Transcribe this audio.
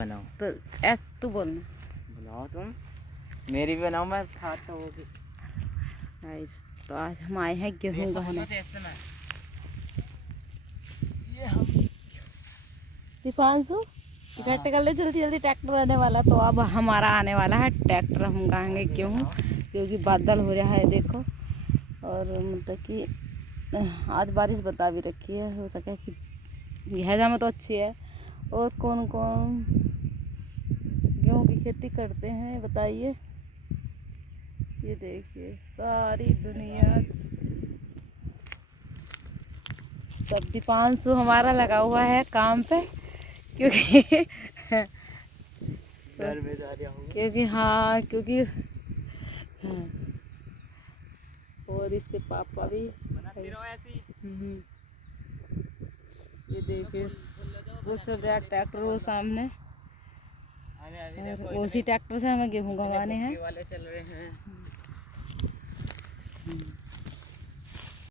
बनाओ तो ऐस तू बोल। बनाओ तुम, मेरी भी बनाओ, मैं खाता हूँ भी। गाइस तो आज हम आए हैं गेहूँ उगाने। दीपांशु इकट्ठे कर ले जल्दी जल्दी, ट्रैक्टर आने वाला। तो अब हमारा आने वाला है ट्रैक्टर, हम उगाएंगे गेहूँ क्योंकि बादल हो रहा है देखो। और मतलब कि आज बारिश बता भी रखी है, हो सके कि लिहाजा में तो अच्छी है। और कौन कौन गेहूँ की खेती करते हैं बताइए। ये देखिए सारी दुनिया, सब दीपांशु हमारा लगा हुआ है काम पे क्योंकि क्योंकि हाँ क्योंकि हाँ, और इसके पापा भी। ये देखिए वो चल रहा है ट्रैक्टर वो सामने, और उसी ट्रैक्टर से हमें गेहूँ गंवाने हैं। वाले चल रहे हैं।